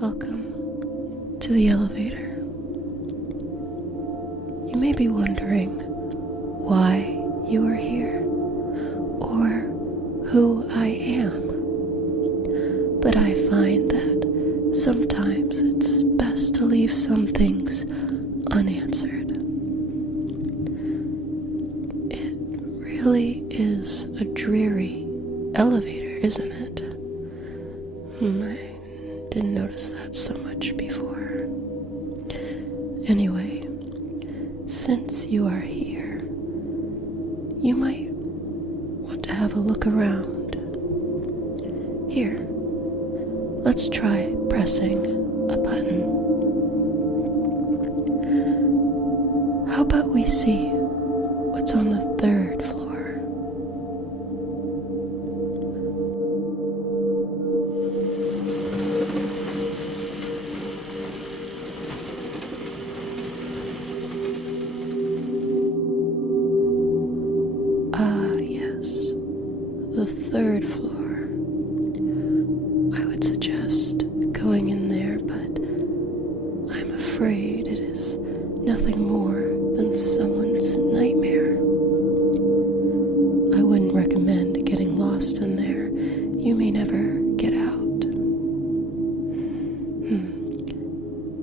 Welcome to the elevator. You may be wondering why you are here or who I am, but I find that sometimes it's best to leave some things unanswered. It really is a dreary elevator, isn't it? I didn't notice that so much before. Anyway, since you are here, you might want to have a look around. Here, let's try pressing a button. How about we see what's on the third floor? The third floor. I would suggest going in there, but I'm afraid it is nothing more than someone's nightmare. I wouldn't recommend getting lost in there. You may never get out.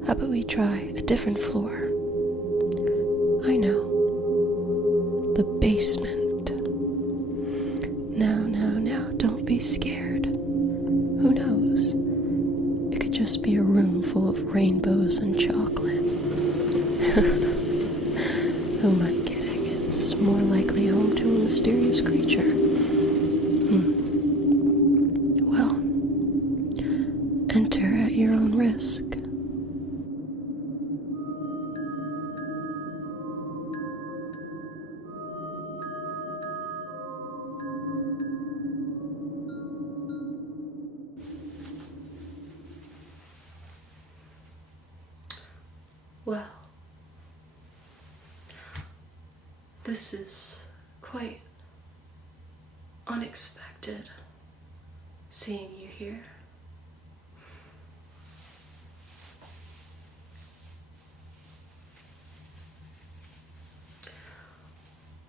How about we try a different floor? I know. The basement. Now, don't be scared. Who knows? It could just be a room full of rainbows and chocolate. Who am I kidding? It's more likely home to a mysterious creature. Well, enter at your own risk. Well, this is quite unexpected, seeing you here.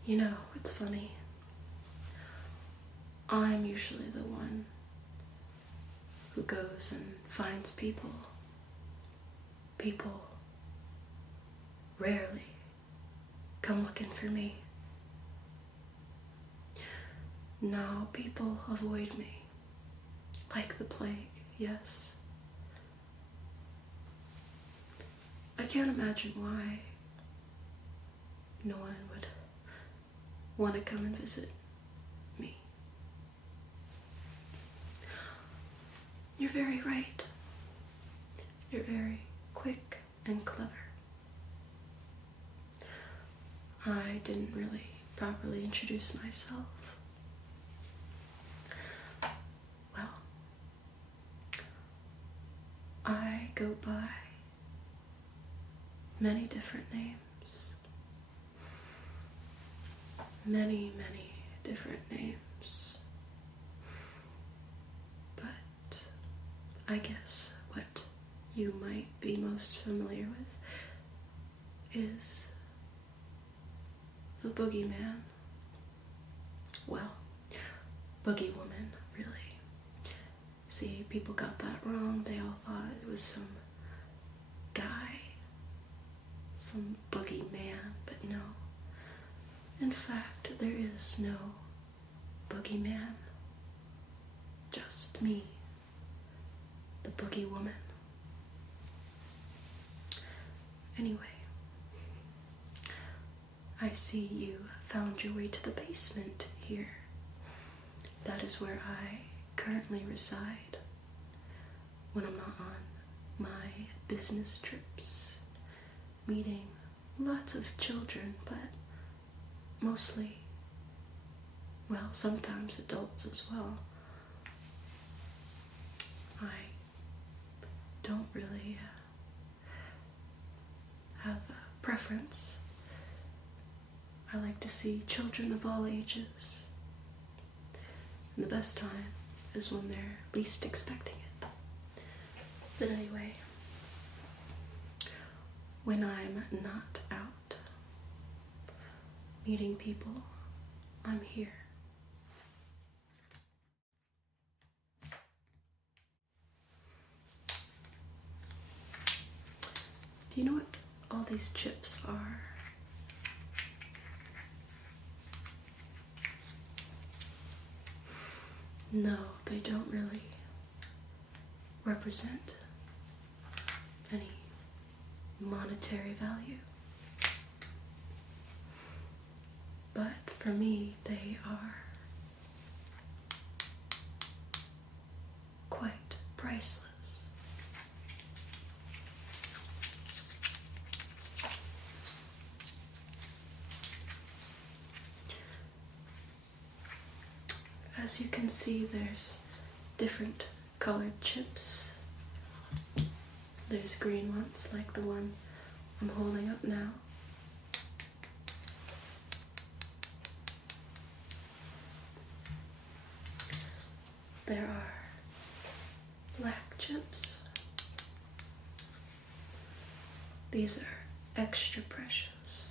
You know, it's funny. I'm usually the one who goes and finds people. People rarely come looking for me. No, people avoid me, like the plague, yes. I can't imagine why no one would want to come and visit me. You're very right. You're very quick and clever. I didn't really properly introduce myself. Well, I go by many different names. Many different names. But I guess what you might be most familiar with is the boogeyman. Well, boogie woman, really. See, people got that wrong. They all thought it was some guy, some boogeyman, but no. In fact, there is no boogeyman. Just me, the boogie woman. Anyway, I see you found your way to the basement here. That is where I currently reside when I'm not on my business trips, meeting lots of children, but mostly, well, sometimes adults as well. I don't really have a preference. I like to see children of all ages. And the best time is when they're least expecting it. But anyway, when I'm not out meeting people, I'm here. Do you know what all these chips are? No, they don't really represent any monetary value. But for me, they are quite priceless. As you can see, there's different colored chips. There's green ones, like the one I'm holding up now. There are black chips. These are extra precious.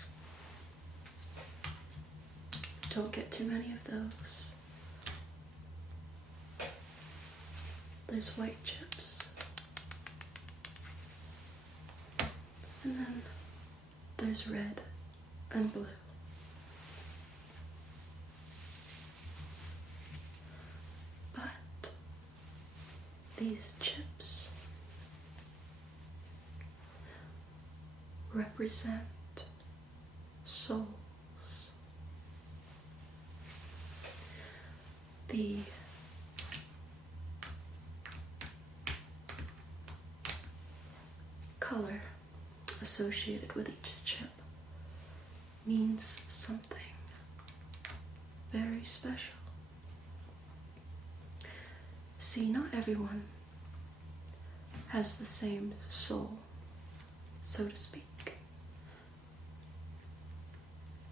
Don't get too many of those. There's white chips. And then there's red and blue. But these chips represent souls. The color associated with each chip means something very special. See, not everyone has the same soul, so to speak.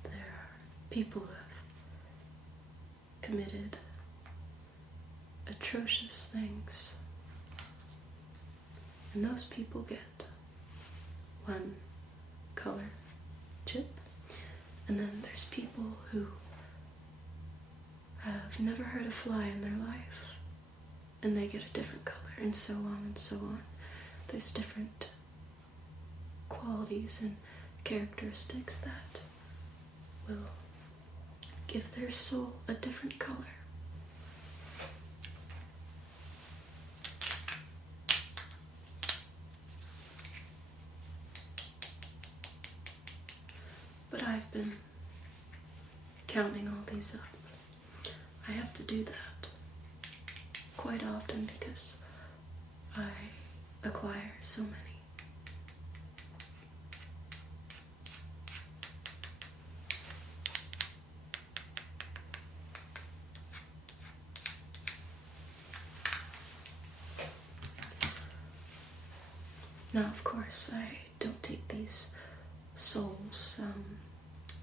There are people who have committed atrocious things, and those people get one color chip, and then there's people who have never heard a fly in their life, and they get a different color, and so on and so on. There's different qualities and characteristics that will give their soul a different color. But I've been counting all these up. I have to do that quite often because I acquire so many. Now, of course, I don't take these souls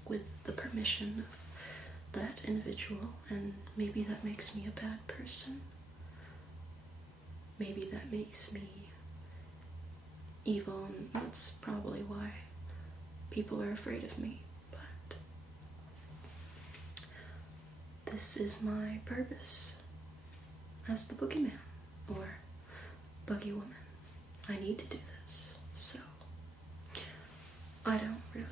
with the permission of that individual, and maybe that makes me a bad person. Maybe that makes me evil, and that's probably why people are afraid of me. But this is my purpose as the boogeyman, or buggy woman. I need to do this, so I don't really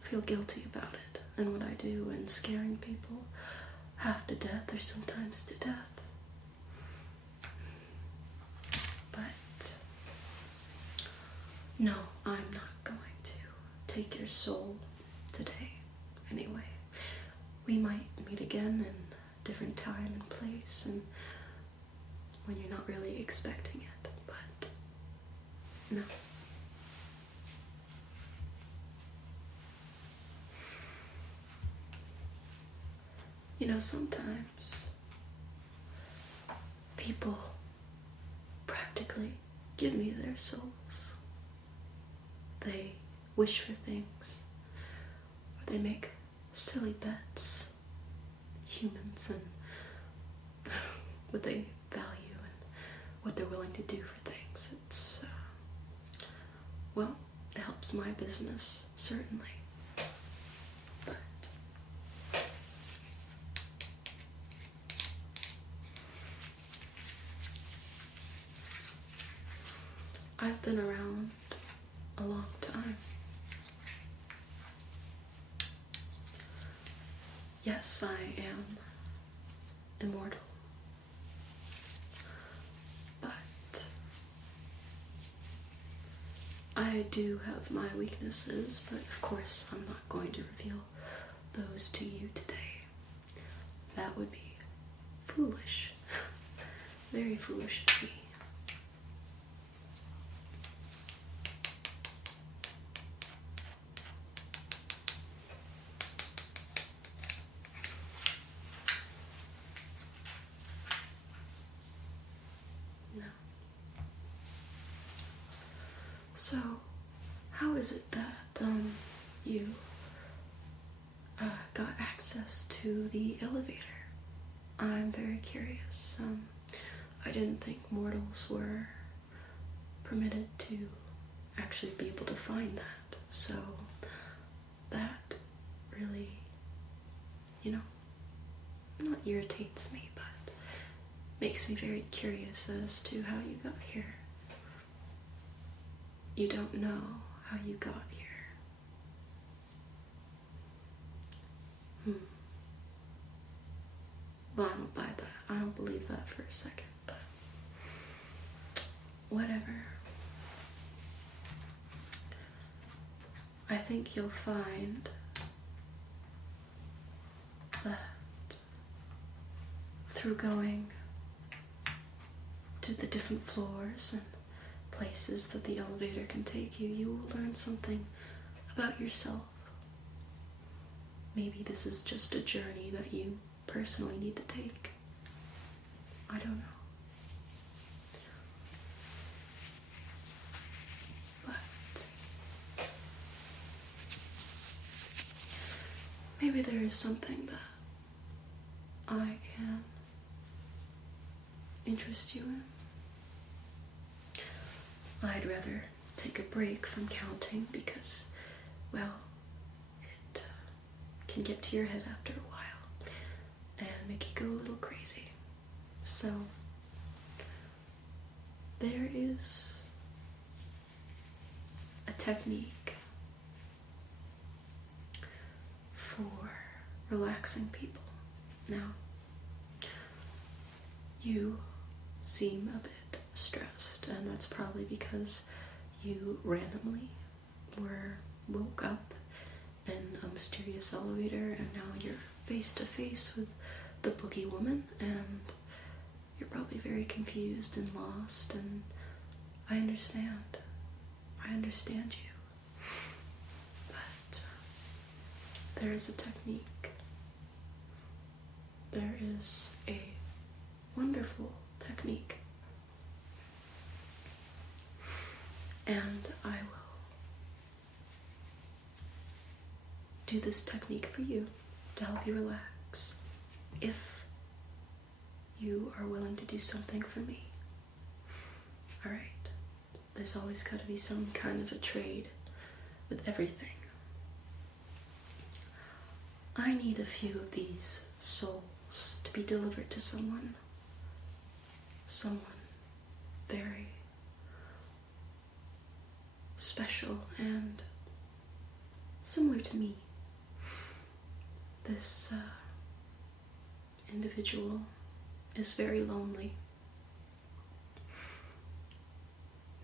feel guilty about it and what I do in scaring people half to death or sometimes to death. But no, I'm not going to take your soul today. Anyway, we might meet again in a different time and place, and when you're not really expecting it, but no. You know, sometimes people practically give me their souls. They wish for things, or they make silly bets, humans, and what they value and what they're willing to do for things. relax. It's, well, it helps my business, certainly. But I've been around a long time. Yes, I am immortal. But I do have my weaknesses, but of course I'm not going to reveal those to you today. That would be foolish. Very foolish of me. So, how is it that you got access to the elevator? I'm very curious. I didn't think mortals were permitted to actually be able to find that. So, that really, not irritates me, but makes me very curious as to how you got here. You don't know how you got here. Well, I don't buy that. I don't believe that for a second, but whatever. I think you'll find that through going to the different floors and places that the elevator can take you, you will learn something about yourself. Maybe this is just a journey that you personally need to take. I don't know. But maybe there is something that I can interest you in. I'd rather take a break from counting because, well, it can get to your head after a while and make you go a little crazy. So, there is a technique for relaxing people. Now, you seem a bit stressed, and that's probably because you randomly woke up in a mysterious elevator and now you're face to face with the boogie woman and you're probably very confused and lost, and I understand you, but there is a technique. There is a wonderful technique. And I will do this technique for you to help you relax, if you are willing to do something for me. Alright, there's always got to be some kind of a trade with everything. I need a few of these souls to be delivered to someone very special and similar to me. This individual is very lonely.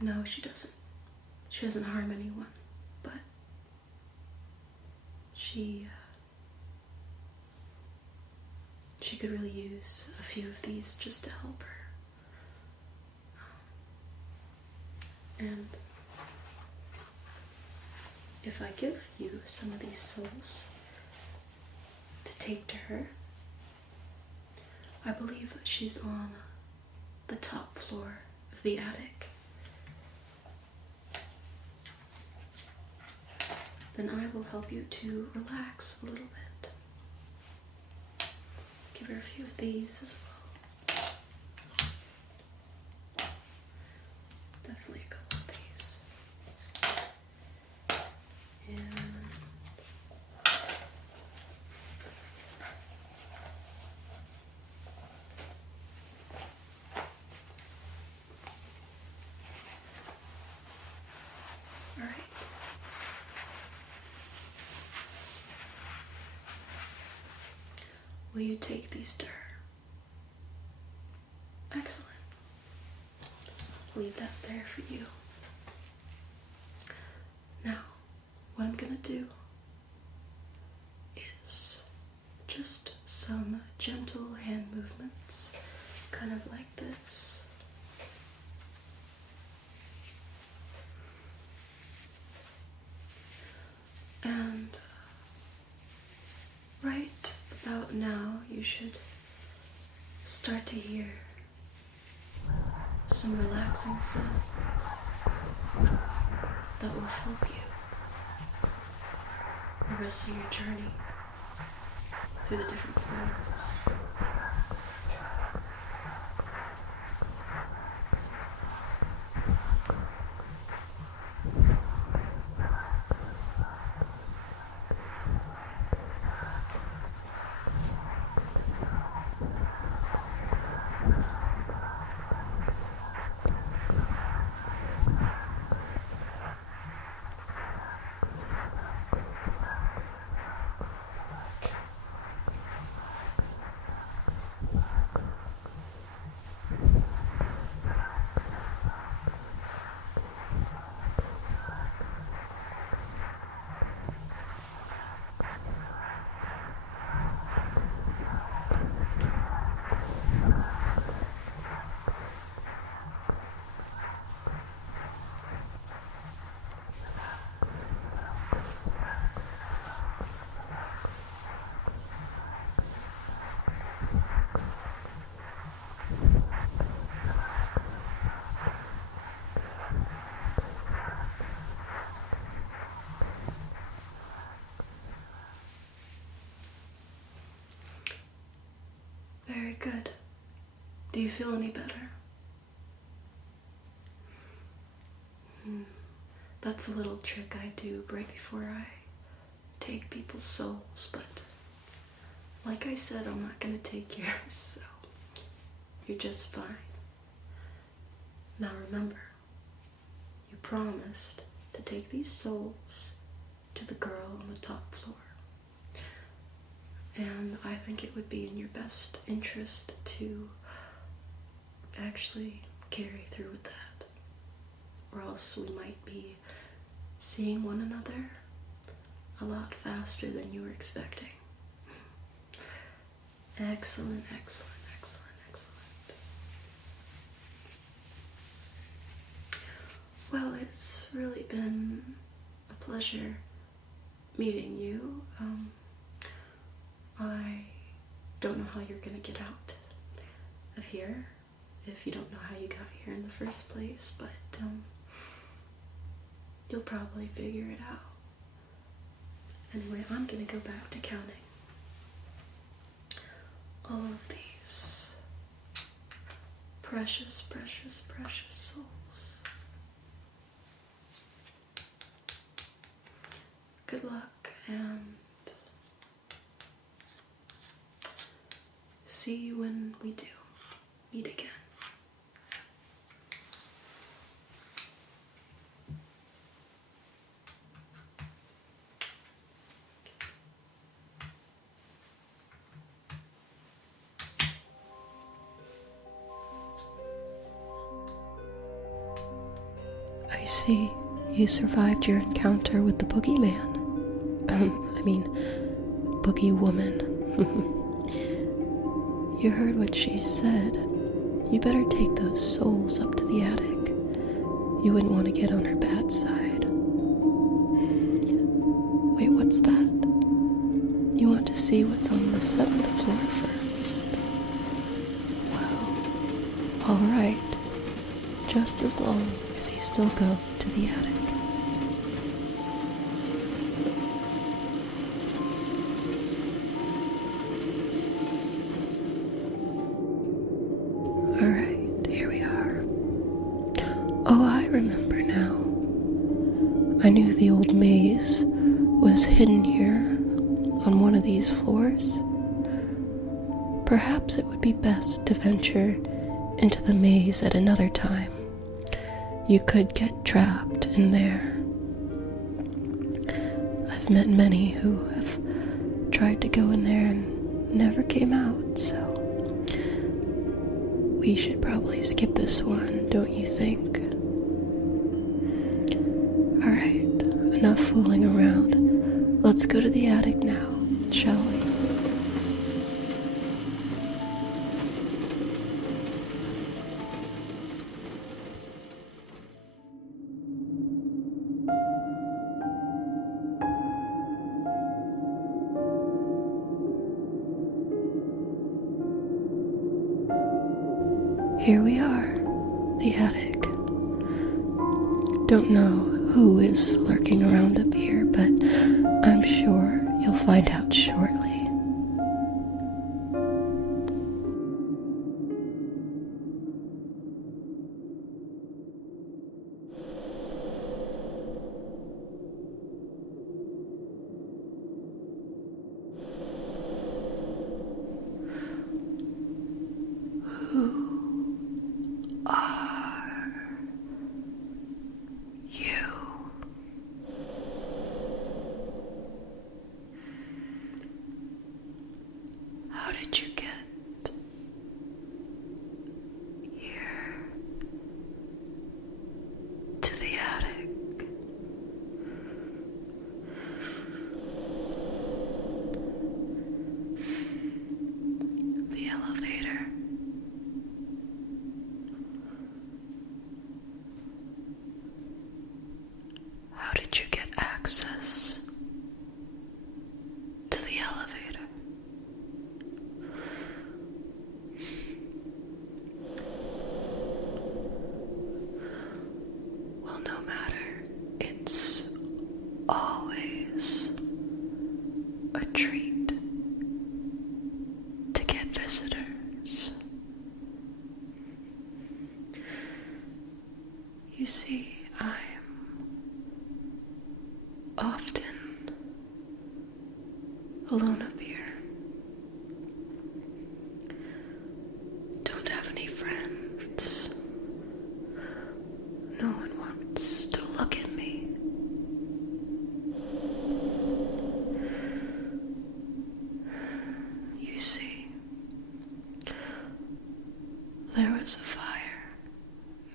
No, she doesn't. She doesn't harm anyone, but she could really use a few of these just to help her. And if I give you some of these souls to take to her, I believe she's on the top floor of the attic. Then I will help you to relax a little bit. Give her a few of these as well. you take these to her? Excellent. Leave that there for you. Now, what I'm gonna do is just some gentle hand movements, kind of like this. And right about now, you should start to hear some relaxing sounds that will help you the rest of your journey through the different floors. Very good. Do you feel any better? That's a little trick I do right before I take people's souls, but like I said, I'm not gonna take yours, so you're just fine. Now remember, you promised to take these souls to the girl on the top floor. And I think it would be in your best interest to actually carry through with that. Or else we might be seeing one another a lot faster than you were expecting. Excellent, excellent, excellent, excellent. Well, it's really been a pleasure meeting you. I don't know how you're gonna get out of here if you don't know how you got here in the first place, but you'll probably figure it out. Anyway, I'm gonna go back to counting all of these precious, precious, precious souls. Good luck, and see you when we do meet again. I see you survived your encounter with the boogeyman. Boogie woman. You heard what she said. You better take those souls up to the attic. You wouldn't want to get on her bad side. Wait, what's that? You want to see what's on the 7th floor first? Well, alright. Just as long as you still go to the attic. Alright, here we are. Oh, I remember now. I knew the old maze was hidden here on one of these floors. Perhaps it would be best to venture into the maze at another time. You could get trapped in there. I've met many who have tried to go in there and never came out, so we should probably skip this one, don't you think? Alright, enough fooling around. Let's go to the attic now, shall we? Here we are, the attic. Don't know who is lurking around up here, but I'm sure you'll find out shortly. How did you get here to the attic? The elevator. How did you get access to the elevator? Well, no matter, it's always a treat to get visitors. You see, I'm often alone up here. Don't have any friends. No one wants to look at me. You see, there was a fire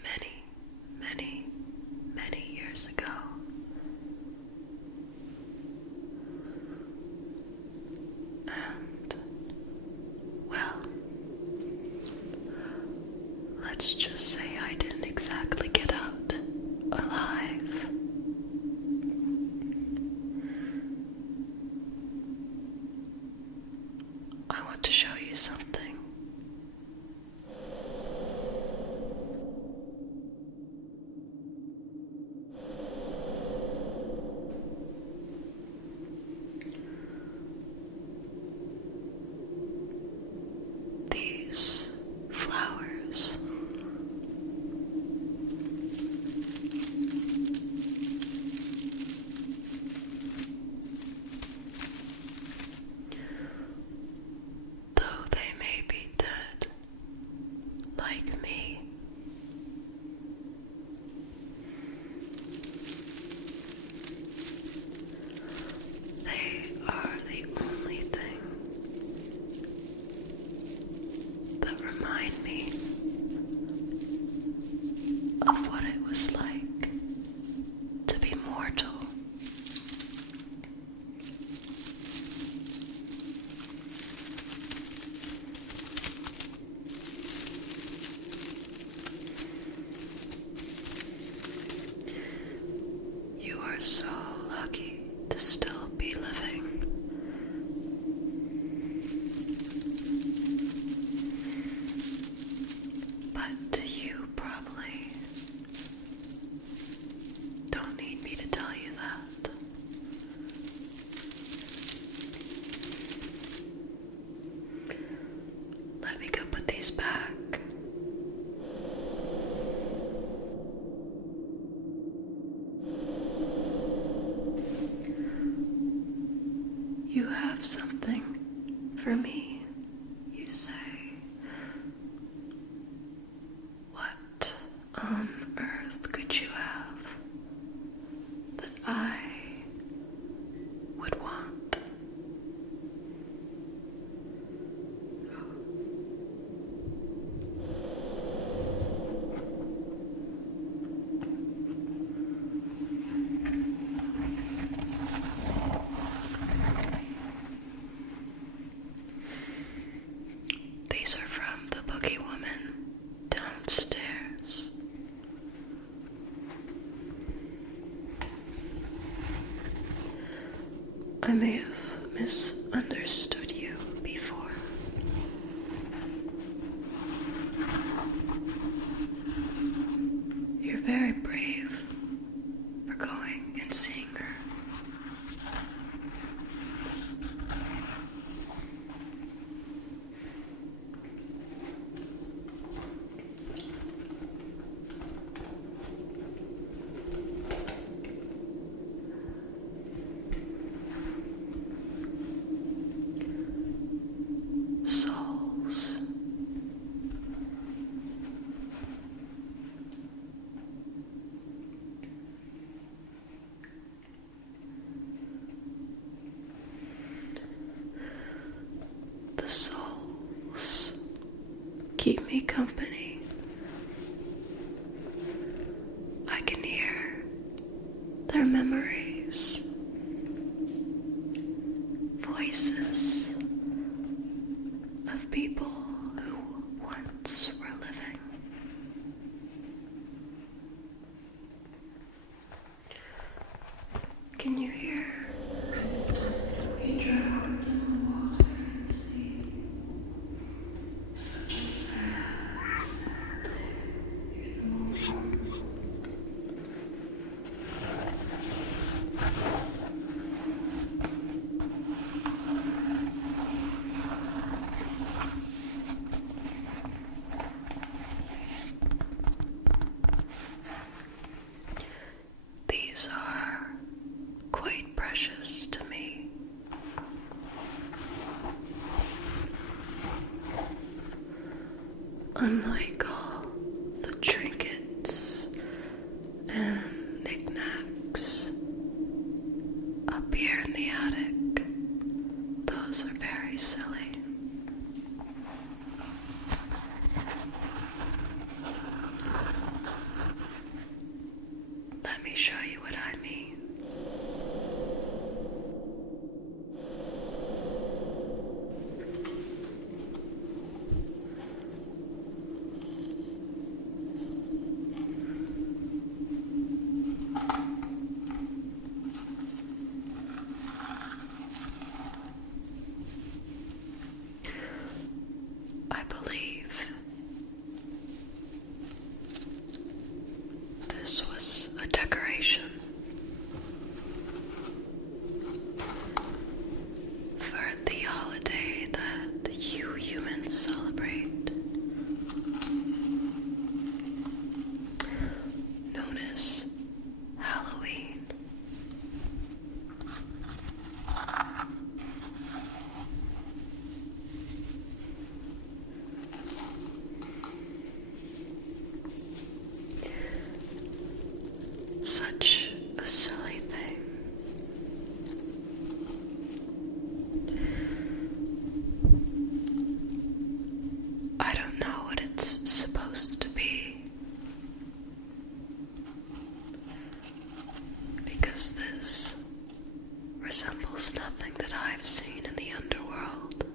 many, many, many years ago. And, well, let's just say I didn't exactly get out alive. I want to show you something. These flowers. Though they may be dead, like me, they are the only thing that remind me of what it was like to be mortal. You are so lucky to still be living. But you probably don't need me to tell you that. Let me go put these back. You have something for me, you say. What on earth could you have that I would want? I may have misunderstood you before. You're very brave for going and seeing her. Souls. The souls keep me company. I can hear their memories, voices of people who once were living. Can you hear? We drowned in the water and sea. Such a sad thing. Hear the motion. These are quite precious to me. Unlike all the trinkets and knickknacks up here in the attic, those are very silly. Let me show you what I mean. I believe this was a decoration for the holiday that you humans celebrate, known as Halloween. Such a silly thing. I don't know what it's supposed to be, because this resembles nothing that I've seen in the underworld.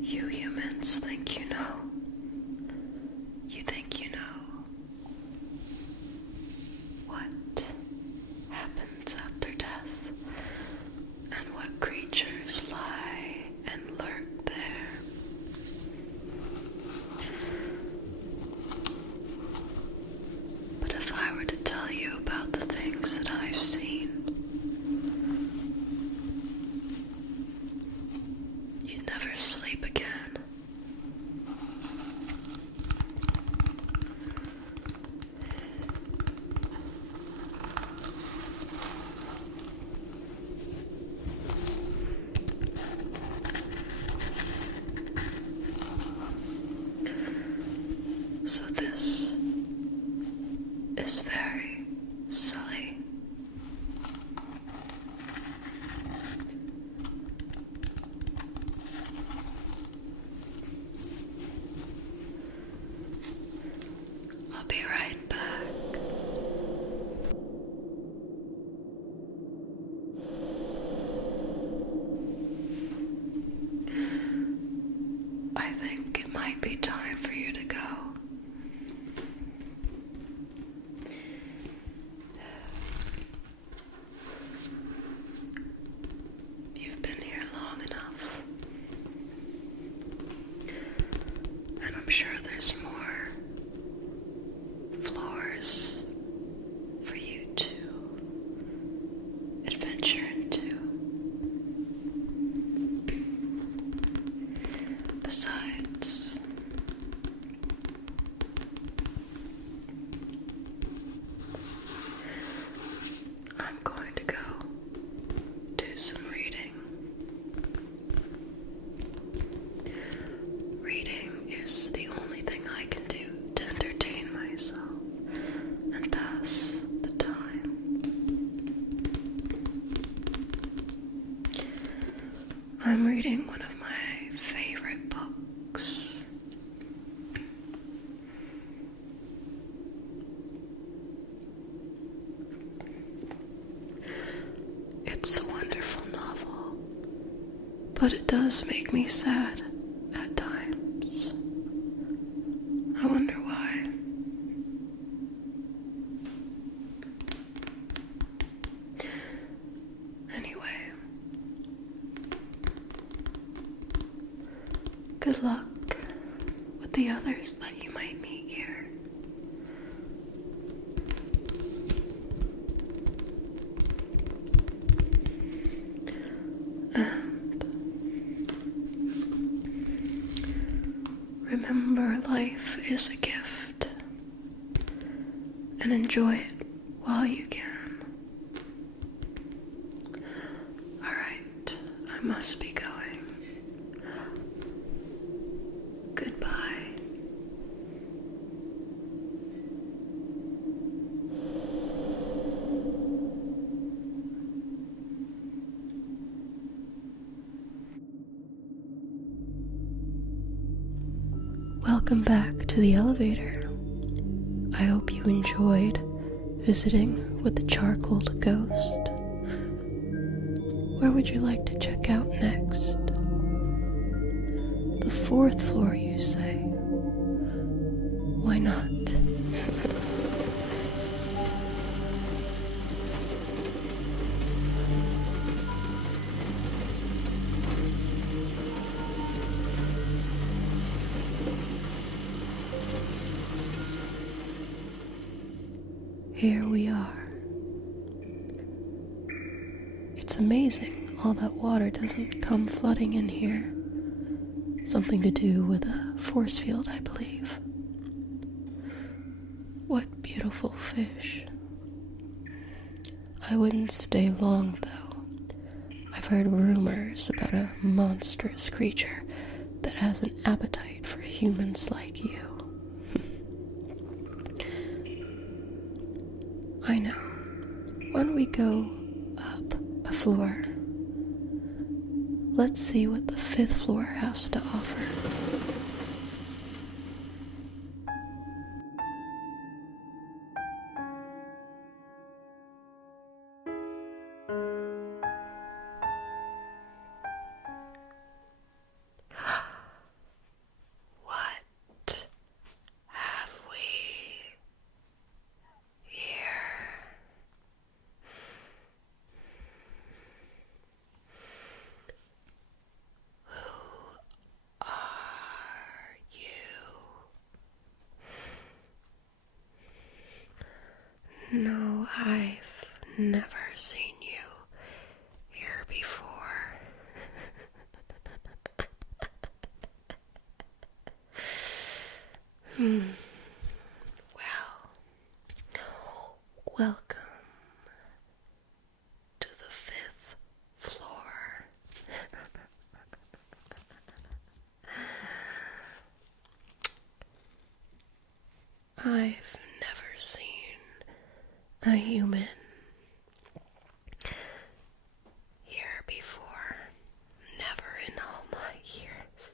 You humans think you know. You think you know what happens after death and what creatures I'm reading one of my favorite books. It's a wonderful novel, but it does make me sad at times. I wonder why. Anyway, good luck with the others that you might meet here. And remember, life is a gift, and enjoy it while you can. Alright, I must be going. Goodbye. Welcome back to the elevator. I hope you enjoyed visiting with the charcoaled ghost. Where would you like to check out next? The 4th floor, you say? Why not? Here we are. It's amazing all that water doesn't come flooding in here. Something to do with a force field, I believe. What beautiful fish. I wouldn't stay long, though. I've heard rumors about a monstrous creature that has an appetite for humans like you. I know. Why don't we go up a floor? Let's see what the 5th floor has to offer. What have we here? Are you? No, I've never seen you here before. Well, welcome to the 5th floor. I've never seen a human here before. Never in all my years.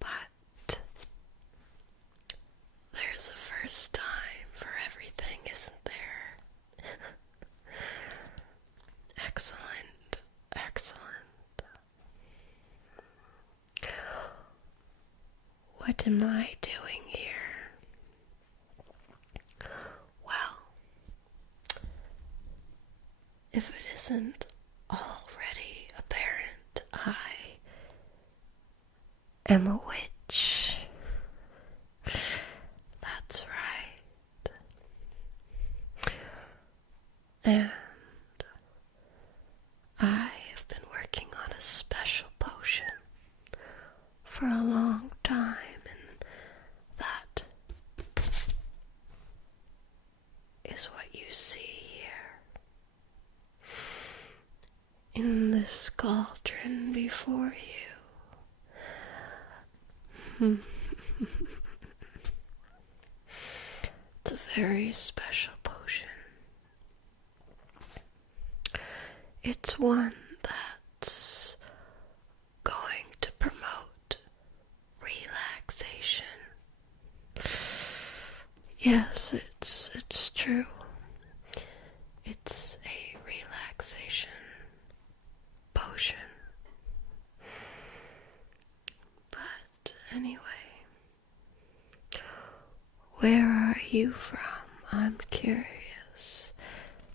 But there's a first time for everything, isn't there? Excellent, excellent. What am I doing here? Well, if it isn't already apparent, I am a witch. That's right. And I have been working on a special potion for a long time, and that is what you see here in this cauldron before you. It's a very special potion. it's one that's going to promote relaxation. Yes, it's true. It's a relaxation potion. But anyway, where are you from? I'm curious.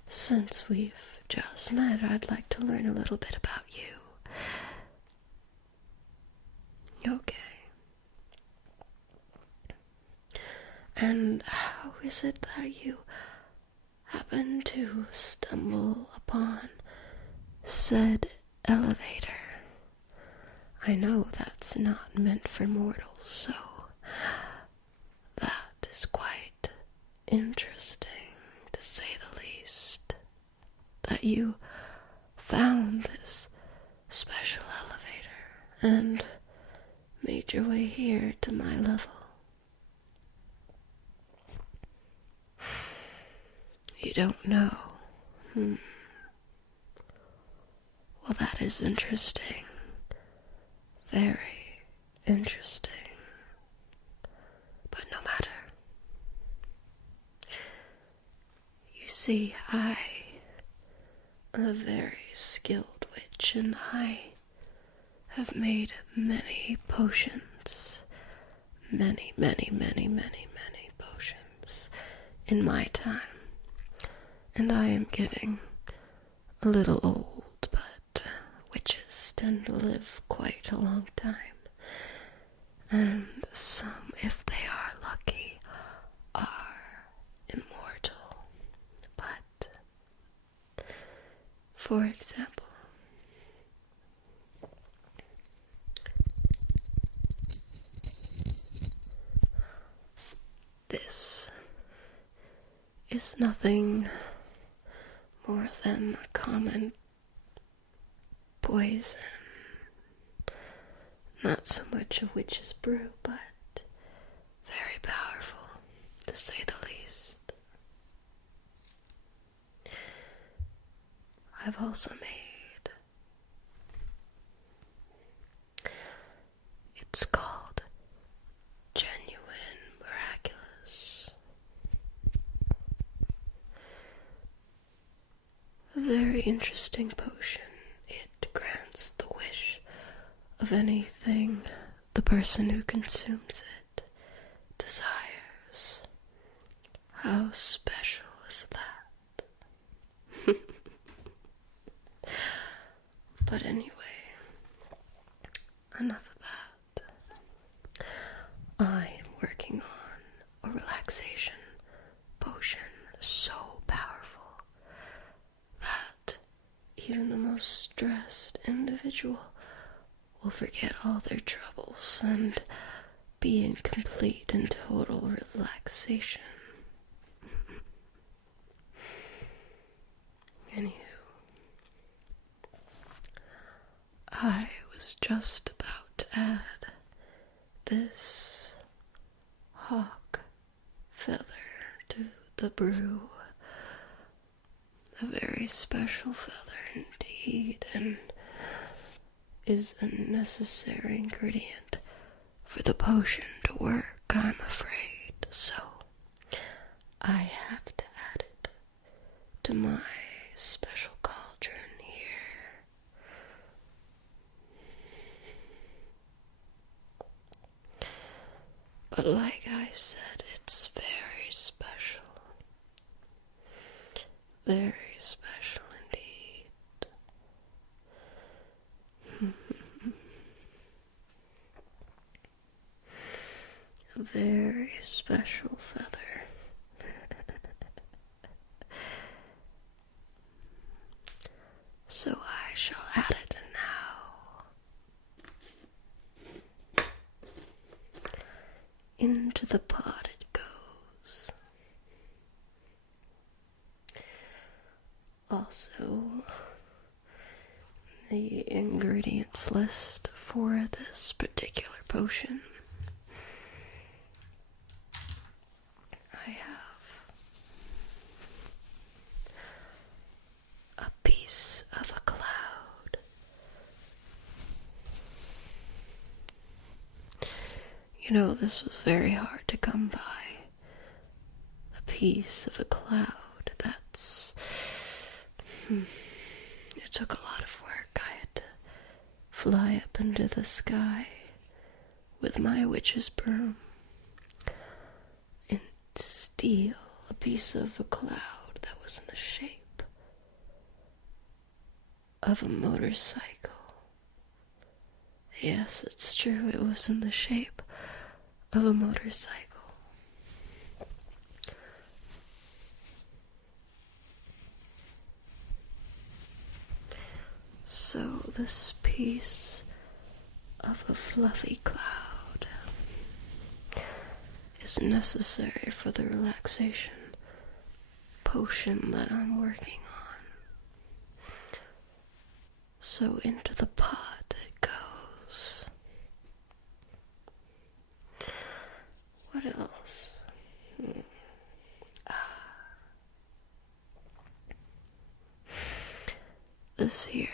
Since we've just met, I'd like to learn a little bit about you. Okay. And how is it that you happen to stumble upon said elevator? I know that's not meant for mortals, so that is quite interesting, to say the least, that you found this special elevator and made your way here to my level. You don't know? Well, that is interesting. Very interesting. But no matter. You see, I am a very skilled witch, and I have made many potions. Many potions in my time. And I am getting a little old, but witches tend to live quite a long time. And some, if they are lucky, are immortal. But, for example, this is nothing more than a common poison. Not so much a witch's brew, but very powerful, to say the least. I've also made, it's called Genuine Miraculous. A very interesting potion. It grants the wish of anything the person who consumes it desires. How special is that? But anyway, enough of that. I am working on a relaxation potion so powerful that even the most stressed individual will forget all their troubles and be in complete and total relaxation. Anywho, I was just about to add this hawk feather to the brew. A very special feather indeed, and is a necessary ingredient for the potion to work, I'm afraid. So I have to add it to my special cauldron here. But like I said, it's very special. Very special indeed. A very special feather. So I shall add it now. Into the pot it goes. Also, the ingredients list for this particular potion. I have a piece of a This was very hard to come by. A piece of a cloud it took a lot of work. I had to fly up into the sky with my witch's broom and steal a piece of a cloud that was in the shape of a motorcycle. Yes, it's true, it was in the shape of a motorcycle. So this piece of a fluffy cloud is necessary for the relaxation potion that I'm working on. So into the pot it goes. What else? This here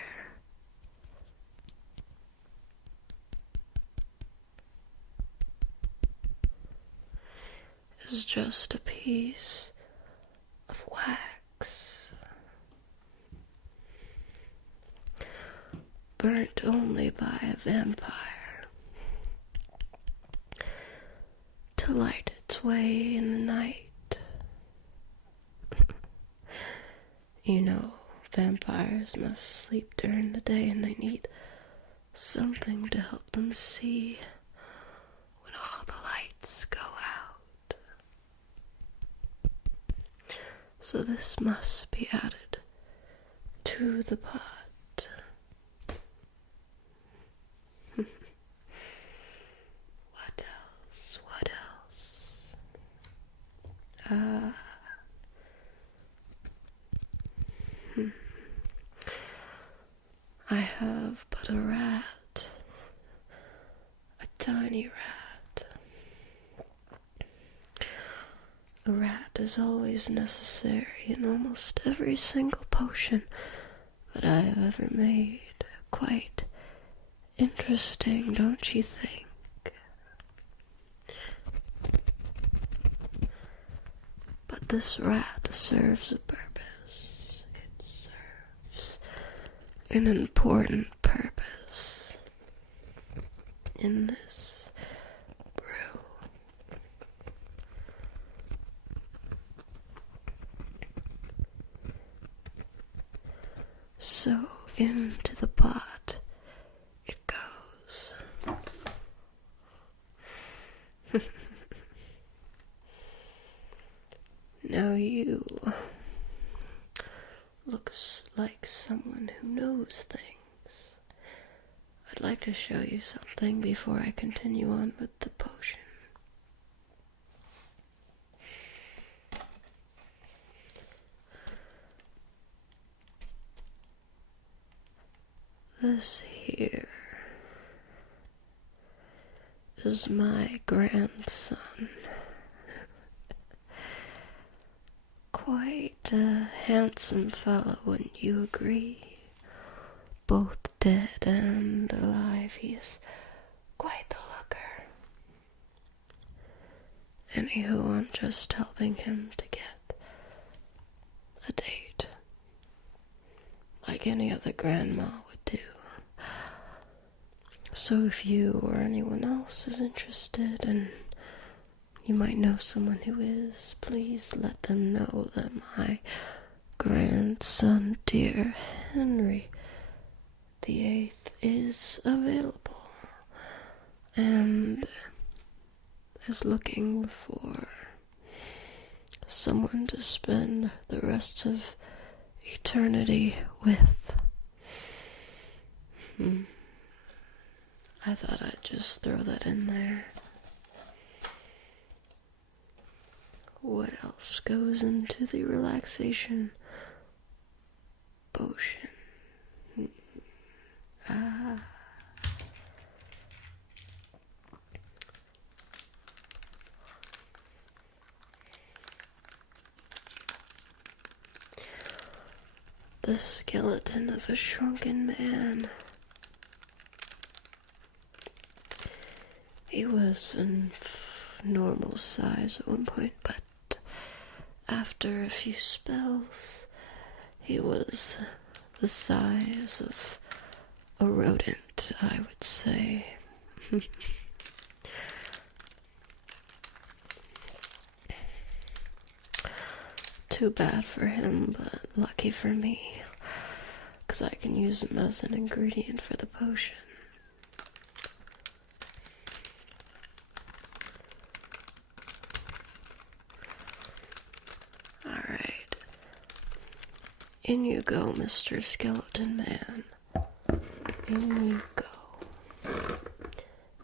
is just a piece of wax, burnt only by a vampire to light its way in the night. Vampires must sleep during the day and they need something to help them see when all the lights go out. So this must be added to the pot. What else? What else? I have but a rat, a tiny rat. A rat is always necessary in almost every single potion that I have ever made. Quite interesting, don't you think? But this rat serves a purpose. It serves an important purpose in this brew. So into the pot it goes. Now you looks like someone who knows things. I'd like to show you something before I continue on with the potion. This here is my grandson. Quite a handsome fellow, wouldn't you agree? Both dead and alive, he is quite the looker. Anywho, I'm just helping him to get a date, like any other grandma would do. So if you or anyone else is interested, and you might know someone who is, please let them know that my grandson, dear Henry VIII, is available and is looking for someone to spend the rest of eternity with. I thought I'd just throw that in there. What else goes into the relaxation potion? The skeleton of a shrunken man. He was in normal size at one point, but after a few spells, he was the size of a rodent, I would say. Too bad for him, but lucky for me, because I can use him as an ingredient for the potion. Alright. In you go, Mr. Skeleton Man. In you go.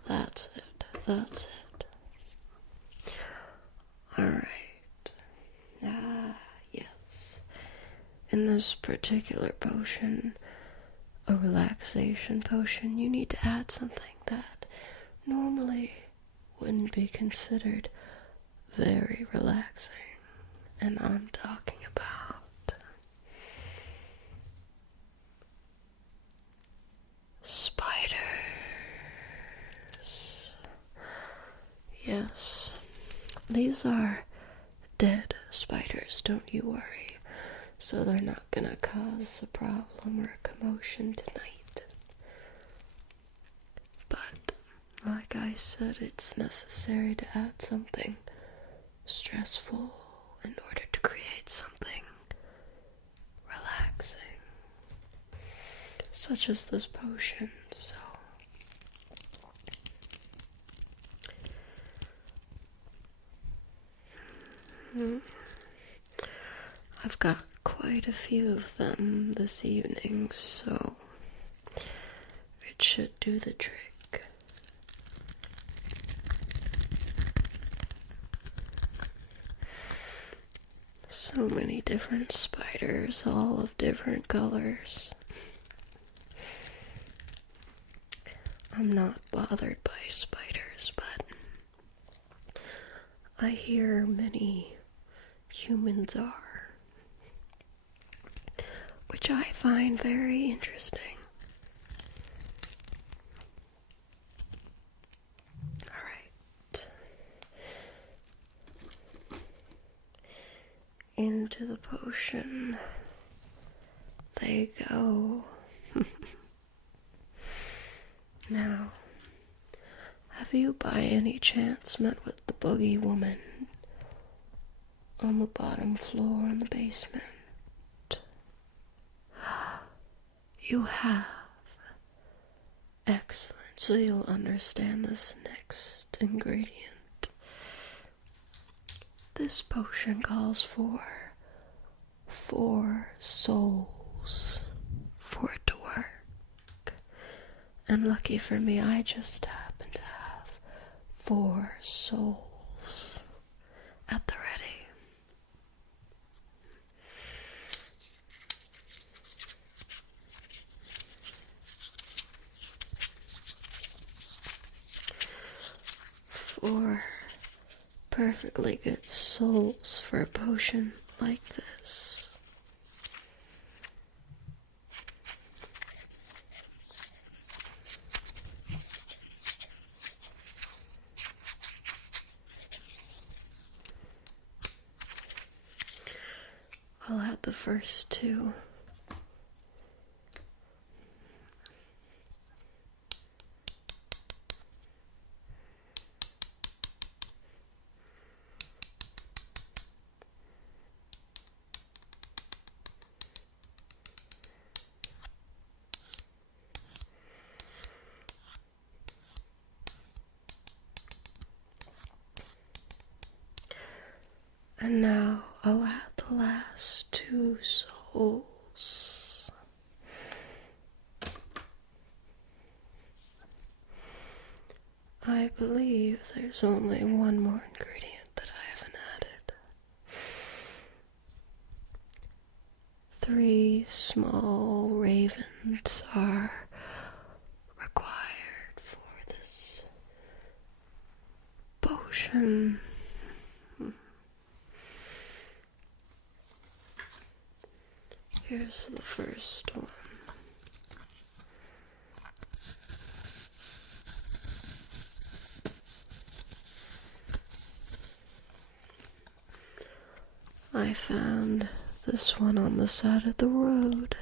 That's it. That's it. Alright. Yes. In this particular potion, a relaxation potion, you need to add something that normally wouldn't be considered very relaxing. And I'm talking about spiders. Yes, these are dead spiders, don't you worry. So they're not gonna cause a problem or a commotion tonight. But, like I said, it's necessary to add something stressful in order to create something relaxing, such as this potion. So I've got quite a few of them this evening, so it should do the trick. So many different spiders, all of different colors. I'm not bothered by spiders, but I hear many humans are, which I find very interesting. Alright. Into the potion they go. Now, have you by any chance met with the boogie woman on the bottom floor in the basement? You have. Excellent. So you'll understand this next ingredient. This potion calls for 4 souls for it to work. And lucky for me, I just happen to have 4 souls at the ready. Four perfectly good souls for a potion like this. I'll add the first 2. And now I'll add the last 2 souls. I believe there's only one more ingredient that I haven't added. 3 small ravens are required for this potion. Here's the first one. I found this one on the side of the road.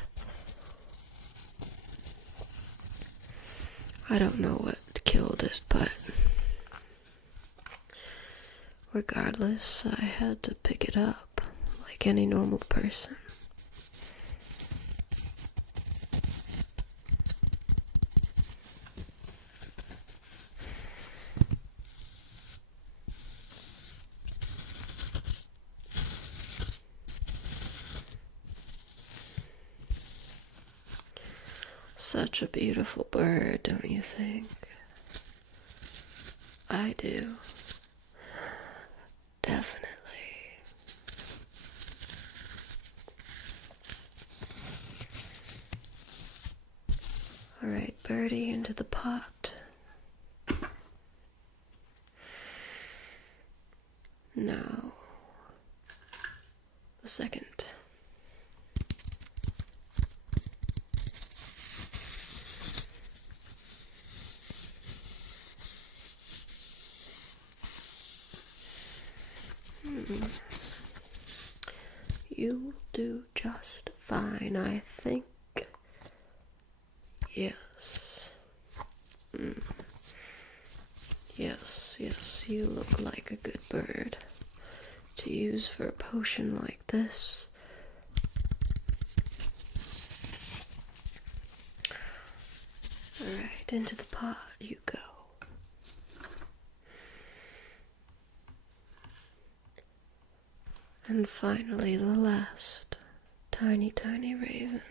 I don't know what killed it, but regardless, I had to pick it up like any normal person. Such a beautiful bird, don't you think? I do. Definitely. Alright, birdie, into the pot. Now, the second. You'll do just fine, I think. Yes. Yes, you look like a good bird to use for a potion like this. Alright, into the pot you go. And finally, the last tiny raven.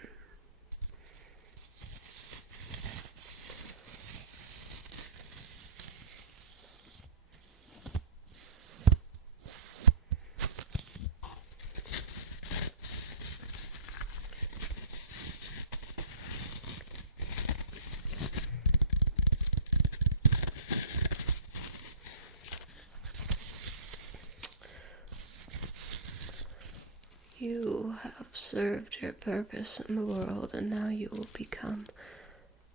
You have served your purpose in the world, and now you will become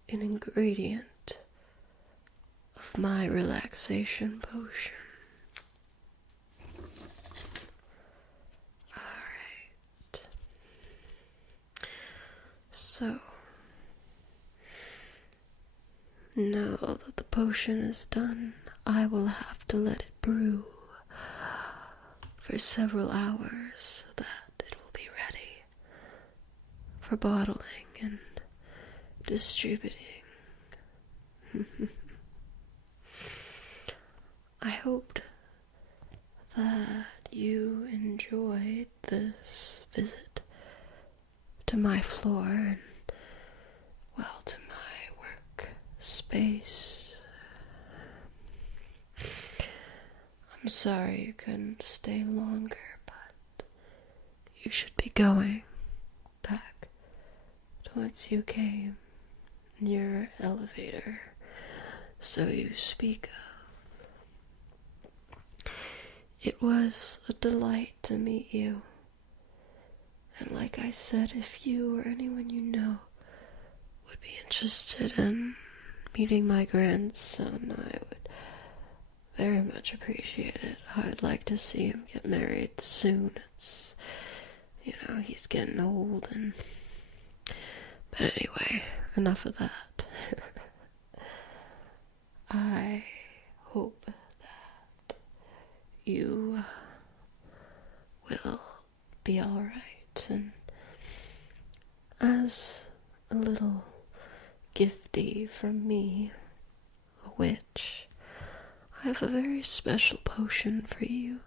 an ingredient of my relaxation potion. Alright. So, now that the potion is done, I will have to let it brew for several hours so that it will be ready for bottling and distributing. I hoped that you enjoyed this visit to my floor and, well, to my work space. I'm sorry you couldn't stay longer, but you should be going back to whence you came, your elevator, so you speak of. It was a delight to meet you, and like I said, if you or anyone you know would be interested in meeting my grandson, I would very much appreciate it. I'd like to see him get married soon. It's, he's getting old and... But anyway, enough of that. I hope that you will be alright, and as a little gifty from me, a witch, I have a very special potion for you.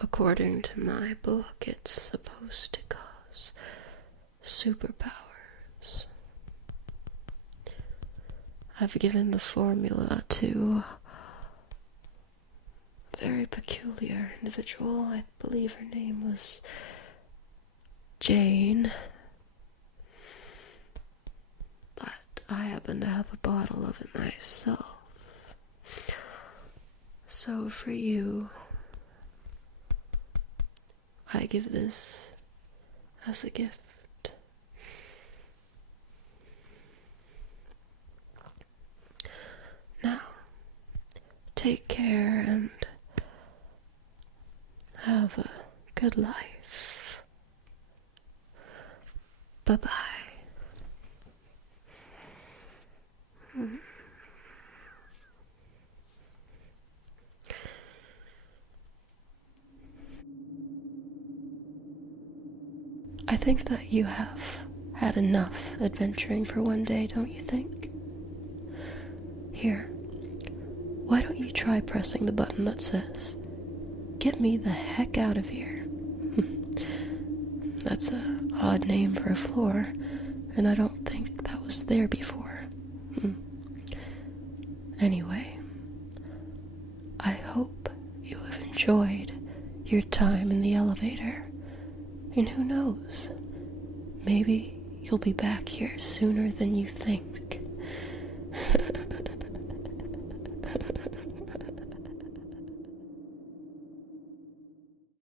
According to my book, it's supposed to cause superpowers. I've given the formula to a very peculiar individual. I believe her name was Jane. But I happen to have a bottle of it myself. So for you, I give this as a gift. take care and have a good life. Bye-bye. I think that you have had enough adventuring for one day, don't you think? Here, why don't you try pressing the button that says, "Get me the heck out of here"? That's an odd name for a floor, and I don't think that was there before. Anyway, I hope you have enjoyed your time in the elevator. And who knows, maybe you'll be back here sooner than you think.